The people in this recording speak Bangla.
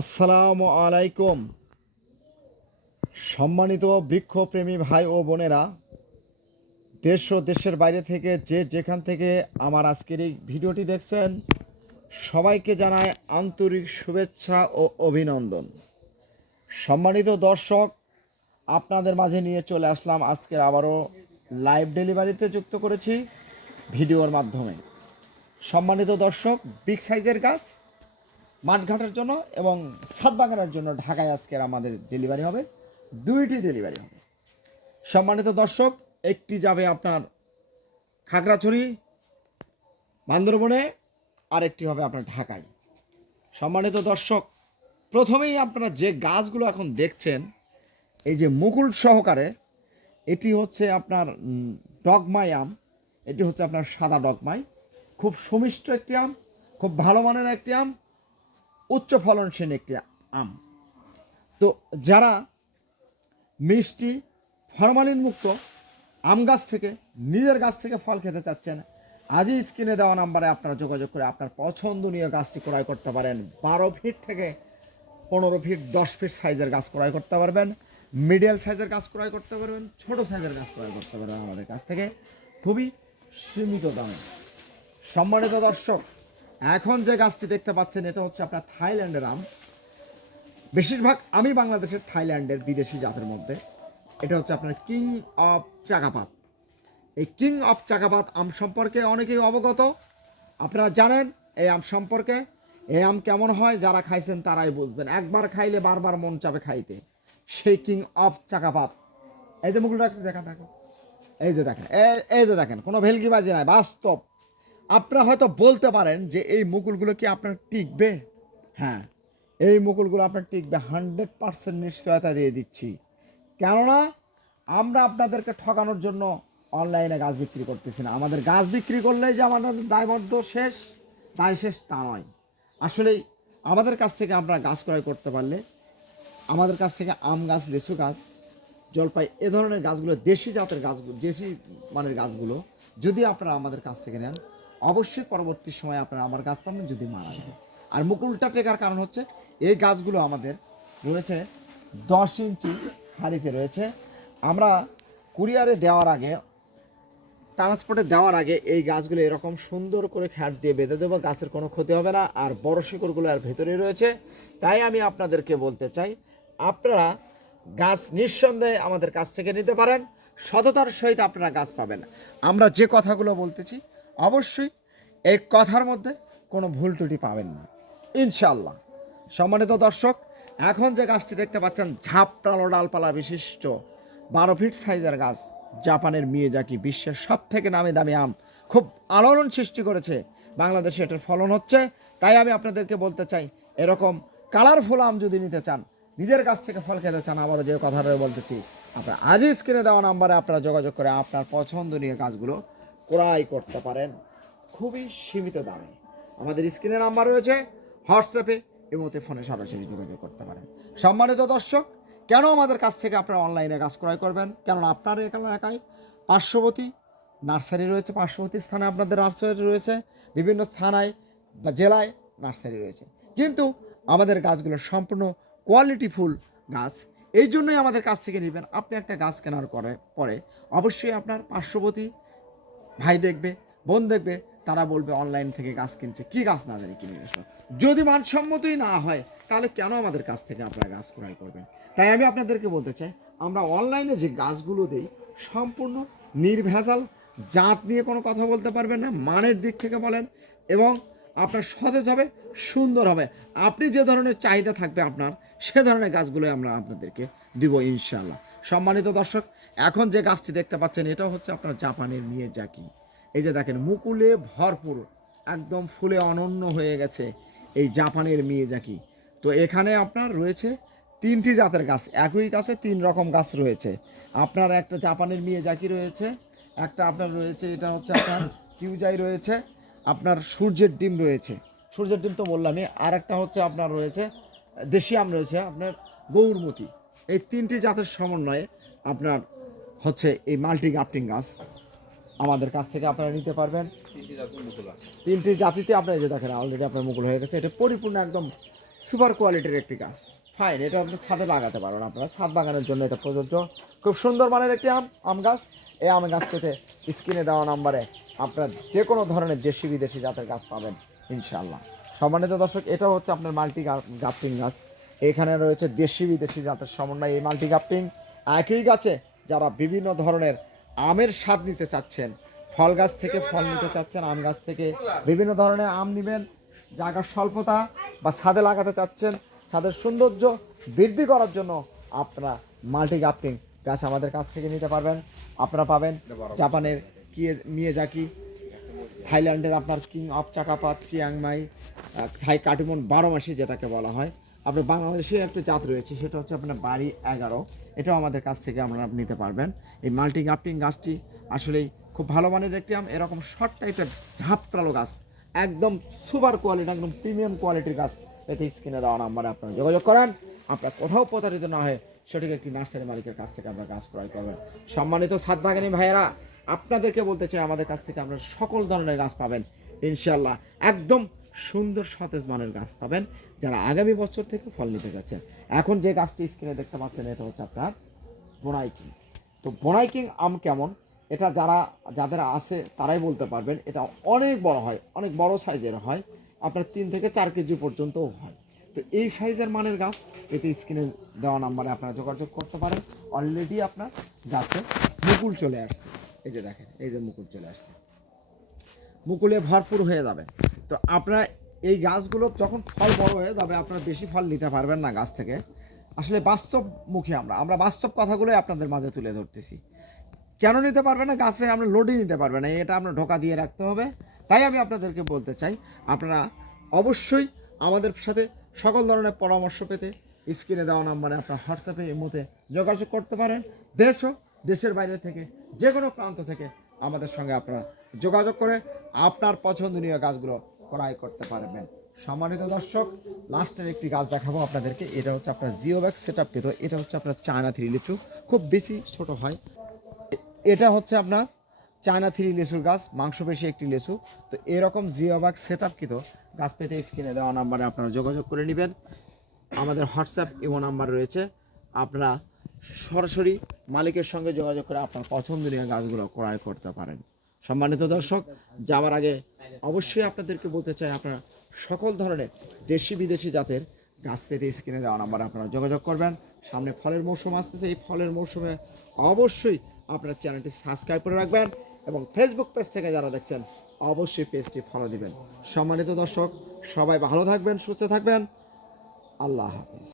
আসসালামু আলাইকুম। সম্মানিত বৃক্ষপ্রেমী ভাই ও বোনেরা, দেশ ও দেশের বাইরে থেকে যে যেখান থেকে আমার আজকের এই ভিডিওটি দেখছেন, সবাইকে জানাই আন্তরিক শুভেচ্ছা ও অভিনন্দন। সম্মানিত দর্শক, আপনাদের মাঝে নিয়ে চলে আসলাম আজকে আবারও লাইভ ডেলিভারিতে যুক্ত করেছি ভিডিওর মাধ্যমে। সম্মানিত দর্শক, বিগ সাইজের গাছ মাঠঘাটের জন্য এবং ছাদ বাগানের জন্য ঢাকায় আজকের আমাদের ডেলিভারি হবে, দুইটি ডেলিভারি হবে। সম্মানিত দর্শক, একটি যাবে আপনার খাগড়াছড়ি বান্দরবনে, আরেকটি হবে আপনার ঢাকায়। সম্মানিত দর্শক, প্রথমেই আপনারা যে গাছগুলো এখন দেখছেন, এই যে মুকুল সহকারে, এটি হচ্ছে আপনার ডগমাই আম। এটি হচ্ছে আপনার সাদা ডগমাই, খুব সুমিষ্ট একটি আম, খুব ভালো মানের একটি আম, উচ্চ ফলনশীল একটি আম। তো যারা মিষ্টি ফরমালিন মুক্ত আম গাছ থেকে নিজের গাছ থেকে ফল খেতে চাচ্ছেন, আজই স্ক্রিনে দেওয়া নাম্বারে আপনারা যোগাযোগ করে আপনার পছন্দনীয় গাছটি ক্রয় করতে পারেন। 12 ফিট থেকে 15 ফিট 10 ফিট সাইজের গাছ ক্রয় করতে পারবেন, মিডিয়াম সাইজের গাছ ক্রয় করতে পারবেন, ছোট সাইজের গাছ ক্রয় করতে পারবেন আমাদের কাছ থেকে খুবই সীমিত দামে। সম্মানিত দর্শক, এখন যে গাছটি দেখতে পাচ্ছেন, এটা হচ্ছে আপনার থাইল্যান্ডের আম। বেশিরভাগ আমি বাংলাদেশের থাইল্যান্ডের বিদেশি জাতের মধ্যে এটা হচ্ছে আপনার কিং অফ চাকাপাত। এই কিং অফ চাকাপাত আম সম্পর্কে অনেকেই অবগত, আপনারা জানেন এই আম সম্পর্কে। এই আম কেমন হয় যারা খাইছেন তারাই বুঝবেন, একবার খাইলে বারবার মন চাবে খাইতে। সেই কিং অফ চাকাপাত, এই যে মুকুলটা দেখা থাকে, এই যে দেখেন, এই যে দেখেন, কোনো ভেলকিবাজি নাই, বাস্তব। আপনারা হয়তো বলতে পারেন যে এই মুকুলগুলো কি আপনার টিকবে? হ্যাঁ, এই মুকুলগুলো আপনার টিকবে, 100% নিশ্চয়তা দিয়ে দিচ্ছি। কেননা আমরা আপনাদেরকে ঠকানোর জন্য অনলাইনে গাছ বিক্রি করতেছি না। আমাদের গাছ বিক্রি করলেই যে আমাদের দায়বদ্ধ শেষ, দায় শেষ তা নয়। আসলেই আমাদের কাছ থেকে আপনারা গাছ ক্রয় করতে পারলে, আমাদের কাছ থেকে আম গাছ, লিচু গাছ, জলপাই, এ ধরনের গাছগুলো, দেশি জাতের গাছগুলো, দেশি মানের গাছগুলো যদি আপনারা আমাদের কাছ থেকে নেন, অবশ্যই পরবর্তী সময়ে আপনারা আমার গাছ পাবেন যদি মারা যায়। আর মুকুলটা টেকার কারণ হচ্ছে এই গাছগুলো আমাদের রয়েছে 10 ইঞ্চি হাড়িতে রয়েছে। আমরা কুরিয়ারে দেওয়ার আগে, ট্রান্সপোর্টে দেওয়ার আগে এই গাছগুলো এরকম সুন্দর করে খ্যাট দিয়ে বেঁধে দেবো, গাছের কোনো ক্ষতি হবে না। আর বড় শিকড়গুলো আর ভেতরে রয়েছে। তাই আমি আপনাদেরকে বলতে চাই, আপনারা গাছ নিঃসন্দেহে আমাদের কাছ থেকে নিতে পারেন, সততার সহিত আপনারা গাছ পাবেন। আমরা যে কথাগুলো বলতেছি অবশ্যই এই কথার মধ্যে কোনো ভুল ত্রুটি পাবেন না ইনশাল্লাহ। সম্মানিত দর্শক, এখন যে গাছটি দেখতে পাচ্ছেন, ঝাপটালো ডালপালা বিশিষ্ট 12 ফিট সাইজের গাছ, জাপানের মিয়াজাকি, বিশ্বের সব থেকে নামি দামি আম, খুব আলোড়ন সৃষ্টি করেছে। বাংলাদেশে এটার ফলন হচ্ছে। তাই আমি আপনাদেরকে বলতে চাই, এরকম কালারফুল আম যদি নিতে চান, নিজের কাছ থেকে ফল খেতে চান, আবারও যে কথাটা বলতেছি, আপনারা আজই স্ক্রিনে দেওয়া নাম্বারে আপনারা যোগাযোগ করে আপনার পছন্দনীয় গাছগুলো ক্রয় করতে পারেন খুবই সীমিত দামে। আমাদের স্ক্রিনে নাম্বার রয়েছে, হোয়াটসঅ্যাপে এবং ফোনে সরাসরি যোগাযোগ করতে পারেন। সম্মানিত দর্শক, কেন আমাদের কাছ থেকে আপনারা অনলাইনে গাছ ক্রয় করবেন? কেননা আপনার এলাকায় পার্শ্ববর্তী নার্সারি রয়েছে, পার্শ্ববর্তী স্থানে আপনাদের নার্সারি রয়েছে, বিভিন্ন থানায় বা জেলায় নার্সারি রয়েছে, কিন্তু আমাদের গাছগুলো সম্পূর্ণ কোয়ালিটিফুল গাছ। এই জন্যই আমাদের কাছ থেকে নেবেন। আপনি একটা গাছ কেনার পরে অবশ্যই আপনার পার্শ্ববর্তী ভাই দেখবে, বোন দেখবে, তারা বলবে অনলাইন থেকে গাছ কিনছে, কি গাছ না জানি কিনে এসো। যদি মানসম্মতই না হয়, তাহলে কেন আমাদের কাছ থেকে আপনারা গাছ ক্রয় করবেন? তাই আমি আপনাদেরকে বলতে চাই, আমরা অনলাইনে যে গাছগুলো দেই সম্পূর্ণ নির্ভেজাল, জাত নিয়ে কোনো কথা বলতে পারবেন না, মানের দিক থেকে বলেন, এবং আপনার সতেজ হবে, সুন্দর হবে। আপনি যে ধরনের চাহিদা থাকবে আপনার, সে ধরনের গাছগুলোই আমরা আপনাদেরকে দিব ইনশাল্লাহ। সম্মানিত দর্শক, এখন যে গাছটি দেখতে পাচ্ছেন, এটা হচ্ছে আপনার জাপানের মিয়াজাকি। এই যে দেখেন, মুকুলে ভরপুর, একদম ফুলে অনন্য হয়ে গেছে এই জাপানের মিয়াজাকি। তো এখানে আপনার রয়েছে 3টি জাতের গাছ, একই গাছে 3 রকম গাছ রয়েছে। আপনার একটা জাপানের মিয়াজাকি রয়েছে, একটা আপনার রয়েছে, এটা হচ্ছে আপনার কিউজাই রয়েছে, আপনার সূর্যের ডিম রয়েছে, সূর্যের ডিম তো বললামই, আর একটা হচ্ছে আপনার রয়েছে দেশি আম রয়েছে আপনার গৌরমতি। এই 3টি জাতের সমন্বয়ে আপনার হচ্ছে এই মাল্টি গ্রাফটিং গাছ আমাদের কাছ থেকে আপনারা নিতে পারবেন। 3টি জাতিতে আপনার, এই যে দেখেন অলরেডি আপনার মুকুল হয়ে গেছে, এটা পরিপূর্ণ একদম সুপার কোয়ালিটির একটি গাছ, ফাইন। এটা আপনি ছাদে লাগাতে পারবেন, আপনারা ছাদ বাগানের জন্য এটা প্রযোজ্য। খুব সুন্দর মানের একটি আম গাছ। এই আম গাছ পেতে স্ক্রিনে দেওয়া নাম্বারে আপনার যে কোনো ধরনের দেশি বিদেশি জাতের গাছ পাবেন ইনশাআল্লাহ। সম্মানিত দর্শক, এটা হচ্ছে আপনার মাল্টি গাপ্টিং গাছ। এখানে রয়েছে দেশি বিদেশি জাতের সমন্বয় এই মাল্টি গাপ্টিং। একই গাছে যারা বিভিন্ন ধরনের আমের স্বাদ নিতে চাচ্ছেন, ফল গাছ থেকে ফল নিতে চাচ্ছেন, আম গাছ থেকে বিভিন্ন ধরনের আম নেবেন, জায়গার স্বল্পতা বা ছাদে লাগাতে চাচ্ছেন, ছাদের সৌন্দর্য বৃদ্ধি করার জন্য আপনারা মাল্টি গাপ্টিং গাছ আমাদের কাছ থেকে নিতে পারবেন। আপনারা পাবেন জাপানের মিয়াজাকি, থাইল্যান্ডের আপনার কিং অফ চাকাপাত, চিয়াংমাই, থাই কাটিমন 12 মাসি যেটাকে বলা হয়। আপনার বাংলাদেশে একটা জাত রয়েছে, সেটা হচ্ছে আপনার বাড়ি 11, এটাও আমাদের কাছ থেকে আপনারা নিতে পারবেন। এই মাল্টি গাপ্টিং গাছটি আসলেই খুব ভালো মানের একটি আম। এরকম শর্ট টাইপের ঝাপটালো গাছ, একদম সুপার কোয়ালিটি, একদম প্রিমিয়াম কোয়ালিটির গাছ এতে স্ক্রিনে দেওয়া নাম্বারে আপনারা যোগাযোগ করেন। আপনার কোথাও প্রতারিত না হয়ে সঠিক একটি নার্সারি মালিকের কাছ থেকে আপনারা গাছ ক্রয় করবেন। সম্মানিত ছাদ বাগানী ভাইয়েরা, আপনাদেরকে বলতে চাই আমাদের কাছ থেকে আপনারা সকল ধরনের গাছ পাবেন ইনশাআল্লাহ। একদম সুন্দর সতেজ মানের গাছ পাবেন যারা আগামী বছর থেকে ফল নিতে যাচ্ছেন। এখন যে গাছটি স্ক্রিনে দেখতে পাচ্ছেন এটা হচ্ছে আপনার বোনাই কিং। তো বোনাই কিং আম কেমন, এটা যাদের আছে তারাই বলতে পারবেন। এটা অনেক বড় হয়, অনেক বড় সাইজের হয়, আপনার 3 থেকে 4 কেজি পর্যন্তও হয়। তো এই সাইজের মানের গাছ এতে স্ক্রিনে দেওয়া নাম্বারে আপনারা যোগাযোগ করতে পারেন। অলরেডি আপনার গাছে মুকুল চলে আসছে, এই যে দেখেন, এই যে মুকুল চলে আসছে, মুকুলে ভরপুর হয়ে যাবে। তো আপনারা এই গাছগুলো যখন ফল বড় হয়ে যাবে আপনারা বেশি ফল নিতে পারবেন না গাছ থেকে। আসলে বাস্তবমুখী আমরা বাস্তব কথাগুলোই আপনাদের মাঝে তুলে ধরতেছি। কেন নিতে পারবে না, গাছে আমরা লোডই নিতে পারবে না, এটা আমরা ঢোকা দিয়ে রাখতে হবে। তাই আমি আপনাদেরকে বলতে চাই আপনারা অবশ্যই আমাদের সাথে সকল ধরনের পরামর্শ পেতে স্ক্রিনে দেওয়া নাম্বারে আপনার হোয়াটসঅ্যাপে এই মুহূর্তে যোগাযোগ করতে পারেন। দেশ ও দেশের বাইরে থেকে যে কোনো প্রান্ত থেকে আমাদের সঙ্গে আপনারা যোগাযোগ করে আপনার পছন্দনীয় গাছগুলো ক্রয় করতে পারবেন। সম্মানিত দর্শক, লাস্টের একটি গাছ দেখাবো আপনাদেরকে। এটা হচ্ছে আপনার জিওব্যাগ সেট আপ কিন্তু এটা হচ্ছে আপনার চায়না 3 লিচু, খুব বেশি ছোট হয়। এটা হচ্ছে আপনার চায়না 3 লিচুর গাছ, মাংসপেশি একটি লিচু। তো এরকম জিওব্যাগ সেট আপ কিন্তু গাছ পেতে স্ক্রিনে দেওয়া নাম্বারে আপনারা যোগাযোগ করে নেবেন। আমাদের হোয়াটসঅ্যাপ ইমো নাম্বার রয়েছে, আপনারা সরাসরি মালিকের সঙ্গে যোগাযোগ করে আপনার পছন্দনীয় গাছগুলো ক্রয় করতে পারেন। সম্মানিত দর্শক, যাওয়ার আগে অবশ্যই আপনাদেরকে বলতে চাই আপনারা সকল ধরনের দেশি বিদেশি জাতের গাছ পেতে স্ক্রিনে দেওয়া নাম্বারে আপনারা যোগাযোগ করবেন। সামনে ফলের মৌসুম আসতেছে, এই ফলের মৌসুমে অবশ্যই আপনার চ্যানেলটি সাবস্ক্রাইব করে রাখবেন এবং ফেসবুক পেজ থেকে যারা দেখছেন অবশ্যই পেজটি ফলো দিবেন। সম্মানিত দর্শক, সবাই ভালো থাকবেন, সুস্থ থাকবেন। আল্লাহ হাফেজ।